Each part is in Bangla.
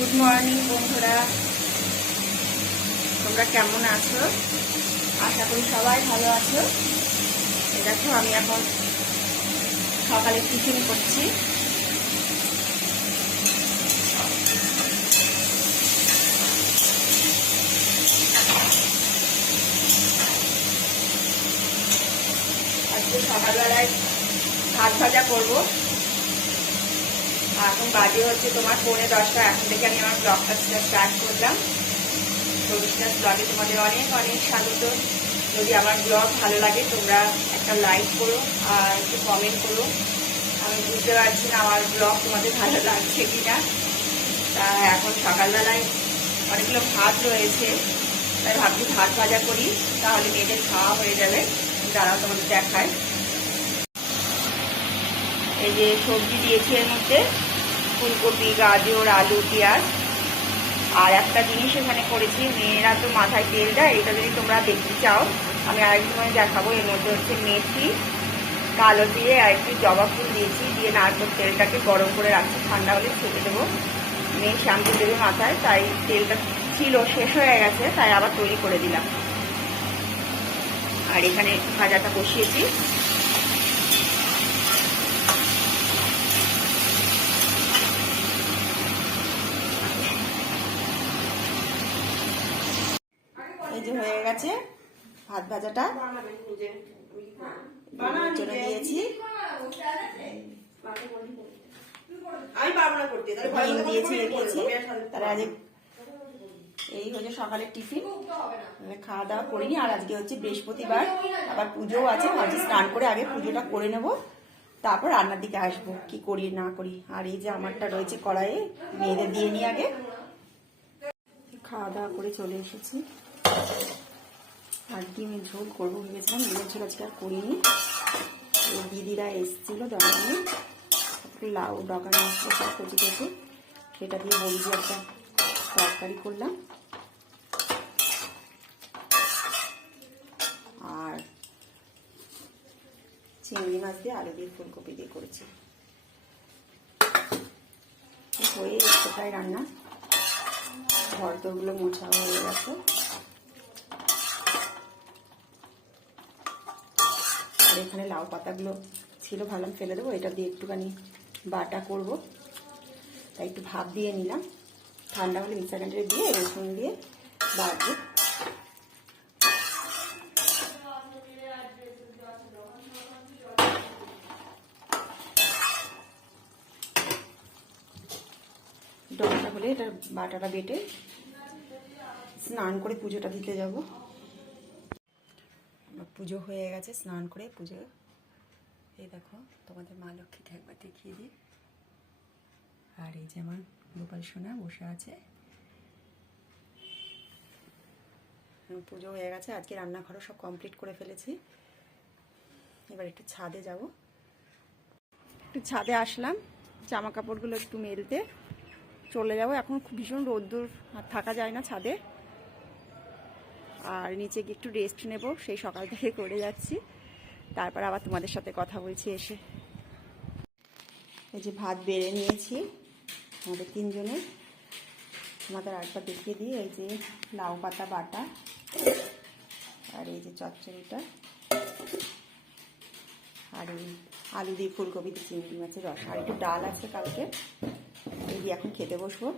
গুড মর্নিং বন্ধুরা, তোমরা কেমন আছো? আশা করি সবাই ভালো আছো। দেখো আমি এখন সকালে টিফিন করছি। আজকে সকালবেলায় ভাত ভাজা করবো। এখন বাজে হচ্ছে তোমার 9:45। এখন থেকে আমি আমার ব্লগটা স্টার্ট করলাম। ভবিষ্যৎ ব্লগে তোমাদের অনেক অনেক স্বাগত। যদি আমার ব্লগ ভালো লাগে তোমরা একটা লাইক করো আর একটু কমেন্ট করো। আমি বুঝতে পারছি না আমার ব্লগ তোমাদের ভালো লাগছে কিনা। তা এখন সকালবেলায় অনেকগুলো ভাত রয়েছে, তাই ভাবছি ভাত ভাজা করি, তাহলে মেয়েদের খাওয়া হয়ে যাবে। দাঁড়াও তোমাদের দেখায়। এই যে সবজি দিয়েছি, এর মধ্যে ফুলকপি, গাজর, আলু, পেঁয়াজ। আর একটা জিনিস এখানে করেছি, মেয়েরা তো মাথায় তেল দেয়, এটা যদি তোমরা দেখতে চাও আমি আরেক সময় দেখাবো। এর মধ্যে হচ্ছে মেথি, কালো দিয়ে আর একটু জবা ফুল দিয়েছি, দিয়ে নারকেল তেলটাকে গরম করে রাখছি, ঠান্ডা হলে ছেড়ে দেবো। মেয়ে শ্যাম্পু দেবে মাথায়, তাই তেলটা ছিল শেষ হয়ে গেছে, তাই আবার তৈরি করে দিলাম। আর এখানে ভাজাটা বসিয়েছি। এই যে হয়ে গেছে ভাত ভাজাটা, জন্য দিয়েছি। দিয়েছি তাহলে আজ এই হচ্ছে সকালের টিফিন। খাওয়া দাওয়া করিনি, আর আজকে হচ্ছে বৃহস্পতিবার, আবার পুজোও আছে। ভাবছি স্নান করে আগে পুজোটা করে নেব, তারপর রান্নার দিকে আসবো, কি করি না করি। আর এই যে আমারটা রয়েছে কড়াইয়ে, মেয়েদের দিয়ে নিয়ে আগে। খাওয়া দাওয়া করে চলে এসেছি। আর ডিমের ঝোল করবো ভেবেছিলাম, ডিমের ঝোল আজকে আর করিনি। এই দিদিরা এসেছিলো দোকানে, লাউ ডগা আসলো সব কচি কেটে, সেটা দিয়ে বলি যে একটা তরকারি করলাম। আর চিংড়ি মাছ দিয়ে আলু দিয়ে ফুলকপি দিয়ে করেছি। হয়ে এসছে প্রায় রান্না। ঘর দোরগুলো মোছা হয়ে গেছে। আর এখানে লাউ পাতাগুলো ছিল, ভাবলাম ফেলে দেবো, এটা দিয়ে একটুখানি বাটা করব, তাই একটু ভাপ দিয়ে নিলাম। ঠান্ডা হলে মিক্সার গ্রাইন্ডারে দিয়ে রসুন দিয়ে বাটবো। ডলটা হলে এটা বাটাটা বেটে স্নান করে পুজোটা দিতে যাব। পুজো হয়ে গেছে, স্নান করে পুজো। এই দেখো তোমাদের মা লক্ষ্মীকে একবার দেখিয়ে দিই। আর এই যে আমার গোপাল সোনা বসে আছে। পুজো হয়ে গেছে, আজকে রান্নাঘরও সব কমপ্লিট করে ফেলেছি। এবার একটু ছাদে যাব। একটু ছাদে আসলাম, জামা কাপড়গুলো একটু মেলতে চলে যাব। এখন খুব ভীষণ রোদ্দুর, আর থাকা যায় না ছাদে। আর নিচে গিয়ে একটু রেস্ট নেব, সেই সকাল থেকে করে যাচ্ছি। তারপর আবার তোমাদের সাথে কথা বলছি এসে। এই যে ভাত বেড়ে নিয়েছি আমাদের তিনজনের। আমাদের আরেকবার দেখিয়ে দিই। এই যে লাউ পাতা বাটা, আর এই যে চচ্চড়িটা, আর এই আলু দিয়ে ফুলকপি দিয়ে চিংড়ি মাছের রস, আর একটু ডাল আছে কালকে। এই দিয়ে এখন খেতে বসবো।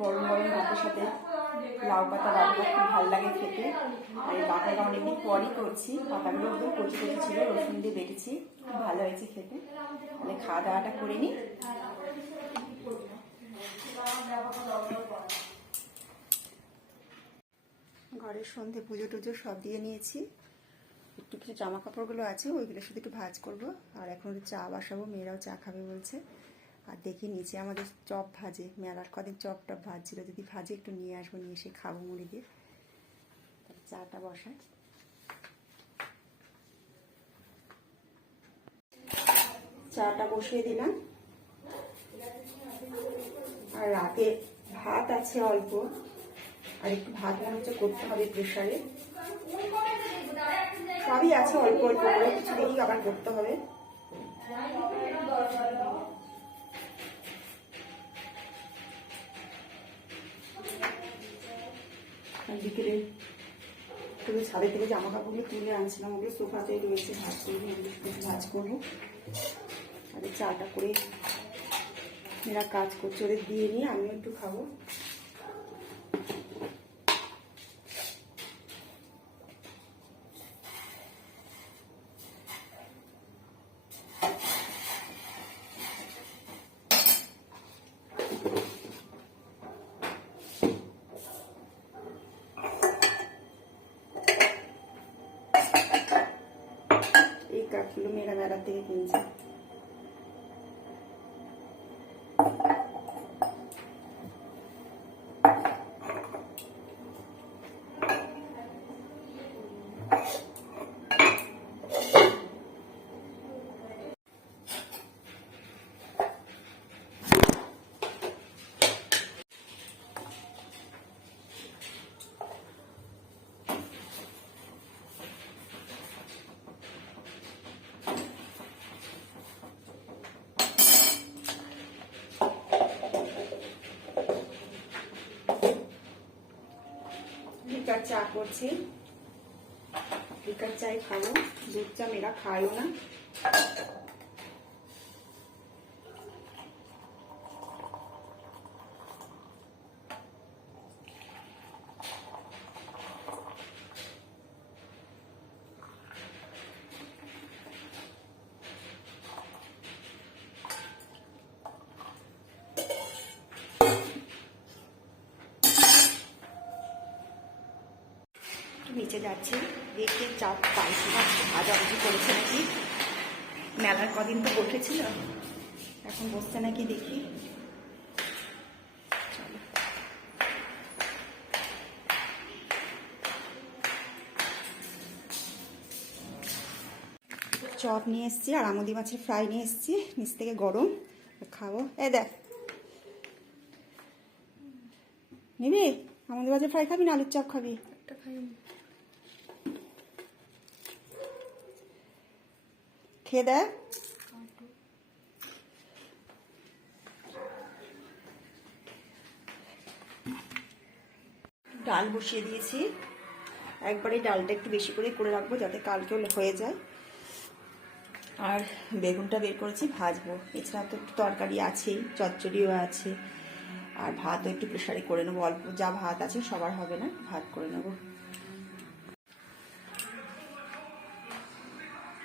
গরম গরম ভাতের সাথে লাউ পাতা বাটা খুব ভালো লাগে খেতে। আর এই বাটাটা অনেকদিন পরই করছি, পাতাগুলো একদম কচি কচি ছিল, রসুন দিয়ে বেটেছি, খুব ভালো হয়েছে খেতে। তাহলে খাওয়া দাওয়াটা করে নিই। ঘরের সন্ধে পুজো টুজো সব দিয়ে নিয়েছি। একটু কিছু জামা কাপড়গুলো আছে, ওইগুলো শুধু একটু ভাঁজ করবো। আর এখন চা বসাবো, মেয়েরাও চা খাবে বলছে। আর দেখি নিচে আমাদের চপ ভাজে, মেলার কদিন চপ টপ ভাজছিল, যদি ভাজে একটু নিয়ে আসবো, নিয়ে এসে খাবো মুড়ি দিয়ে। চাটা বসায়। চাটা বসিয়ে দিলাম। আর রাতে ভাত আছে অল্প, আর একটু ভাত মনে হচ্ছে করতে হবে প্রেশারে। সবই আছে অল্প অল্প করে, কিছু দেখি আবার করতে হবে। বিকেলে শুধু ছাদে থেকে জামা কাপড়গুলো তুলে আনছিলাম, ওগুলো সোফাতেই রয়েছে, ভাজ করবো, ভাজ করবো। আর চাটা করে এরা কাজ করছে, ওদের দিয়ে নিয়ে আমিও একটু খাবো। এই কাঠগুলো মেরা মেলা থেকে কিনছে। লিকার চা করছি, লিকার চাই খাবো, দুধ চা মেয়েরা খায়ও না। নিচে যাচ্ছি, দেখি চা পাইছি না, ভাজাভুজি করেছে নাকি, মেলার কদিন তো বসেছিল, এখন বসছে নাকি দেখি। চপ নিয়ে এসছি আর আমুদি মাছের ফ্রাই নিয়ে এসছি, নিচ থেকে গরম, খাবো। এই দেখ, নিবি আমুদি মাছের ফ্রাই খাবি না আলুর চপ খাবি? খেয়ে দেখ। ডাল বসিয়ে দিয়েছি, একবারে ডালটা একটু বেশি করে রাখবো যাতে কালকেও হয়ে যায়। আর বেগুনটা বের করেছি, ভাজবো। এছাড়া তো একটু তরকারি আছেই, চচ্চড়িও আছে, আর ভাতও একটু প্রেশারে করে নেবো। অল্প যা ভাত আছে সবার হবে না, ভাত করে নেবো।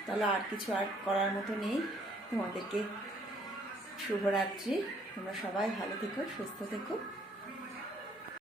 তাহলে আর কিছু আর করার মতো নেই। তোমাদেরকে শুভরাত্রি, তোমরা সবাই ভালো থেকো, সুস্থ থেকো।